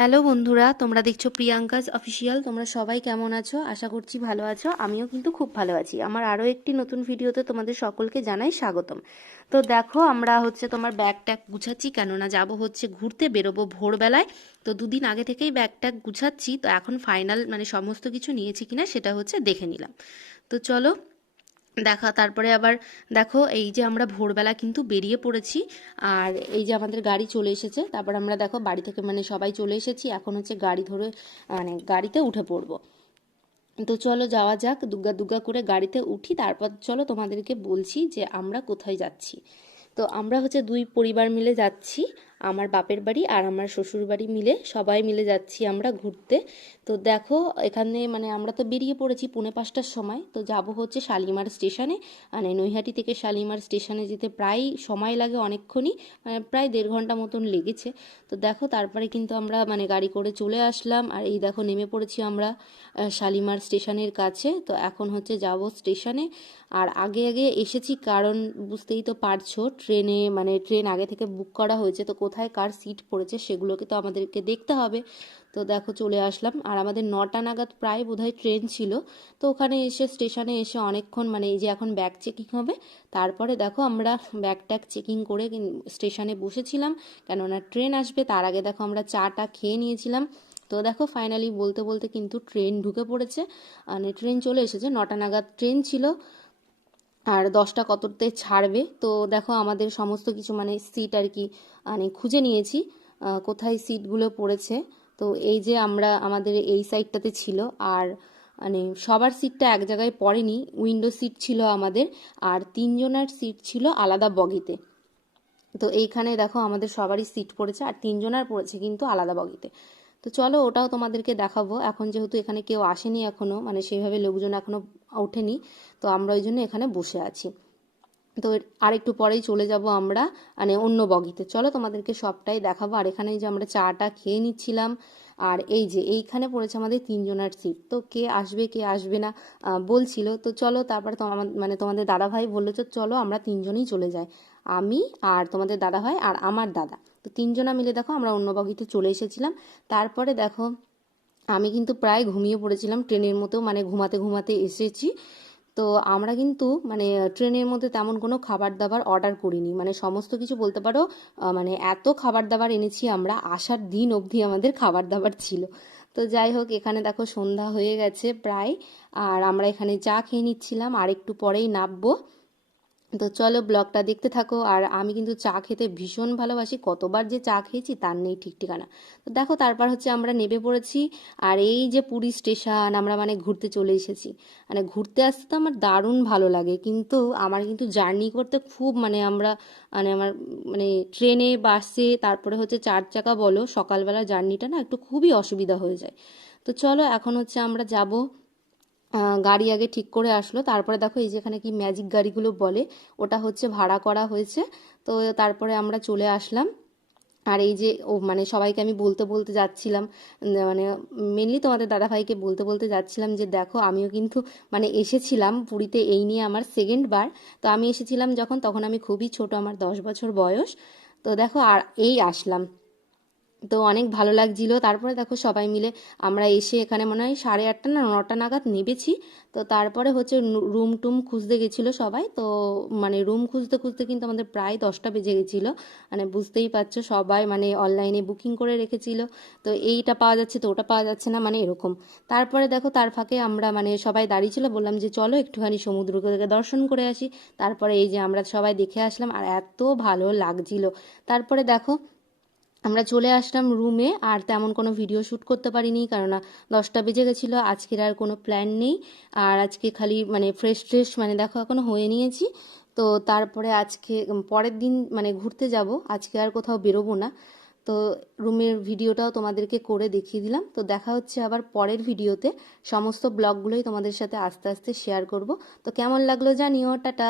Hello বন্ধুরা, তোমরা দেখছ প্রিয়াঙ্কাজ অফিসিয়াল। তোমরা সবাই কেমন আছো? আশা করছি ভালো আছো। আমিও কিন্তু খুব ভালো আছি। আমার আরও একটি নতুন ভিডিওতে তোমাদের সকলকে জানাই স্বাগতম। তো দেখো, আমরা হচ্ছে তোমার ব্যাগ ট্যাগ গুছাচ্ছি, কেননা যাব হচ্ছে ঘুরতে, বেরোবো ভোরবেলায়। তো দুদিন আগে থেকেই ব্যাগ ট্যাগ গুছাচ্ছি। তো এখন ফাইনাল মানে সমস্ত কিছু নিয়েছি কিনা, সেটা হচ্ছে দেখে নিলাম। তো চলো দেখা, তারপরে আবার দেখো এই যে আমরা ভোরবেলা কিন্তু বেরিয়ে পড়েছি, আর এই যে আমাদের গাড়ি চলে এসেছে, তারপর আমরা দেখো বাড়ি থেকে মানে সবাই চলে এসেছি, এখন হচ্ছে গাড়ি ধরে মানে গাড়িতে উঠে পড়ব। তো চলো যাওয়া যাক দুগ্গা দুগ্গা করে গাড়িতে উঠি, তারপর চলো তোমাদেরকে বলছি যে আমরা কোথায় যাচ্ছি। তো আমরা হচ্ছে দুই পরিবার মিলে যাচ্ছি আমার বাপের বাড়ি আর আমার শ্বশুর বাড়ি মিলে, সবাই মিলে যাচ্ছি আমরা ঘুরতে। তো দেখো, এখানে মানে আমরা তো বেরিয়ে পড়েছি পুনে পাঁচটার সময়। তো যাব হচ্ছে শালিমার স্টেশনে। মানে নৈহাটি থেকে শালিমার স্টেশনে যেতে প্রায় সময় লাগে অনেকক্ষণই। মানে প্রায় দেড় ঘণ্টা মতন লেগেছে। তো দেখো, তারপরে কিন্তু আমরা মানে গাড়ি করে চলে আসলাম। আর এই দেখো, নেমে পড়েছি আমরা শালিমার স্টেশনের কাছে। তো এখন হচ্ছে যাব স্টেশনে। আর আগে আগে এসেছি কারণ বুঝতেই তো পারছ, ট্রেনে মানে ট্রেন আগে থেকে বুক করা হয়েছে। তো কোথায় কার সিট পড়েছে সেগুলোকে তো আমাদেরকে দেখতে হবে। তো দেখো চলে আসলাম। আর আমাদের নটা নাগাদ প্রায় বোধহয় ট্রেন ছিল। তো ওখানে এসে স্টেশনে এসে অনেকক্ষণ মানে এই যে এখন ব্যাগ চেকিং হবে, তারপরে দেখো আমরা ব্যাগ ট্যাগ চেকিং করে স্টেশনে বসেছিলাম। কেননা ট্রেন আসবে, তার আগে দেখো আমরা চাটা খেয়ে নিয়েছিলাম। তো দেখো ফাইনালি বলতে বলতে কিন্তু ট্রেন ঢুকে পড়েছে। মানে ট্রেন চলে এসেছে। নটা নাগাদ ট্রেন ছিল। আর দশটা কততে ছাড়বে? তো দেখো আমাদের সমস্ত কিছু মানে সিট আর কি মানে খুঁজে নিয়েছি কোথায় সিটগুলো পড়েছে। তো এই যে আমরা, আমাদের এই সাইডটাতে ছিল আর মানে সবার সিটটা এক জায়গায় পড়েনি উইন্ডো সিট ছিল আমাদের আর তিনজনের সিট ছিল আলাদা বগিতে। তো এইখানে দেখো আমাদের সবারই সিট পড়েছে আর তিনজনের পড়েছে কিন্তু আলাদা বগিতে। তো চলো ওটাও তোমাদেরকে দেখাবো। এখন যেহেতু এখানে কেউ আসেনি এখনও মানে সেইভাবে লোকজন এখনও ওঠেনি, তো আমরা ওই জন্য এখানে বসে আছি। তো আর একটু পরেই চলে যাব আমরা মানে অন্য বগিতে। চলো তোমাদেরকে সবটাই দেখাবো। আর এখানে যে আমরা চাটা খেয়ে নিচ্ছিলাম, আর এই যে এইখানে পড়েছে আমাদের তিনজনের সিট তো কে আসবে কে আসবে না বলছিল। তো চলো তারপরে মানে তোমাদের দাদা ভাই বলল চলো আমরা তিনজনই চলে যাই। আমি আর তোমাদের দাদা ভাই আর আমার দাদা। তো তিনজনা মিলে দেখো আমরা অন্য বগিতে চলে এসেছিলাম। তারপরে দেখো আমি কিন্তু প্রায় ঘুমিয়ে পড়েছিলাম, ট্রেনের মতো মানে ঘুমাতে ঘুমাতে এসেছি। তো আমরা কিন্তু মানে ট্রেনের মধ্যে তেমন কোনো খাবার দাবার অর্ডার করিনি। মানে সমস্ত কিছু বলতে পারো মানে এত খাবার দাবার এনেছি আমরা, আসার দিন অবধি আমাদের খাবার দাবার ছিল। তো যাই হোক, এখানে দেখো সন্ধ্যা হয়ে গেছে প্রায়, আর আমরা এখানে চা খেয়ে নিচ্ছিলাম আর একটু পরেই নামবো তো চলো ব্লগটা দেখতে থাকো। আর আমি কিন্তু চা খেতে ভীষণ ভালোবাসি। কতবার যে চা খেয়েছি তার নেই ঠিক ঠিকানা। তো দেখো তারপর হচ্ছে আমরা নেমে পড়েছি। আর এই যে পুরী স্টেশন আমরা মানে ঘুরতে চলে এসেছি। মানে ঘুরতে আসতে তো আমার দারুণ ভালো লাগে। কিন্তু আমার কিন্তু জার্নি করতে খুব মানে আমরা মানে আমার মানে ট্রেনে, বাসে, তারপরে হচ্ছে চার চাকা বলো সকালবেলা জার্নিটা না একটু খুবই অসুবিধা হয়ে যায়। তো চলো এখন হচ্ছে আমরা যাব গাড়ি আগে ঠিক করে আসলো। তারপরে দেখো এই যেখানে কি ম্যাজিক গাড়িগুলো বলে, ওটা হচ্ছে ভাড়া করা হয়েছে। তো তারপরে আমরা চলে আসলাম। আর এই যে, ও মানে সবাইকে আমি বলতে বলতে যাচ্ছিলাম মানে মেনলি তোমাদের দাদাভাইকে বলতে বলতে যাচ্ছিলাম যে দেখো আমিও কিন্তু মানে এসেছিলাম পুরীতে এই নিয়ে আমার সেকেন্ড বার। তো আমি এসেছিলাম যখন, তখন আমি খুবই ছোট, আমার দশ বছর বয়স। তো দেখো আর এই আসলাম। তো অনেক ভালো লাগছিল। তারপরে দেখো সবাই মিলে আমরা এসে এখানে মনে হয় সাড়ে আটটা না নটা নাগাদ নেবেছি তো তারপরে হচ্ছে রুম টুম খুঁজতে গেছিল সবাই। তো মানে রুম খুঁজতে খুঁজতে কিন্তু আমাদের প্রায় দশটা বেজে গেছিল। মানে বুঝতেই পারছ সবাই মানে অনলাইনে বুকিং করে রেখেছিল। তো এইটা পাওয়া যাচ্ছে, তো ওটা পাওয়া যাচ্ছে না মানে এরকম। তারপরে দেখো তার ফাঁকে আমরা মানে সবাই দাঁড়িয়ে ছিল বললাম যে চলো একটুখানি সমুদ্রকে দর্শন করে আসি। তারপরে এই যে আমরা সবাই দেখে আসলাম, আর এত ভালো লাগছিল। তারপরে দেখো আমরা চলে আসলাম রুমে আর তেমন কোনো ভিডিও শ্যুট করতে পারিনি, কেননা দশটা বেজে গেছিল, আজকের আর কোনো প্ল্যান নেই, আর আজকে খালি মানে ফ্রেশ ফ্রেশ মানে দেখো এখনও হয়ে নিয়েছি। তো তারপরে আজকে পরের দিন মানে ঘুরতে যাব, আজকে আর কোথাও বেরোবো না। তো রুমের ভিডিওটাও তোমাদেরকে করে দেখিয়ে দিলাম। তো দেখা হচ্ছে আবার পরের ভিডিওতে সমস্ত ব্লগগুলোই তোমাদের সাথে আস্তে আস্তে শেয়ার করব। তো কেমন লাগল জানিও, টাটা।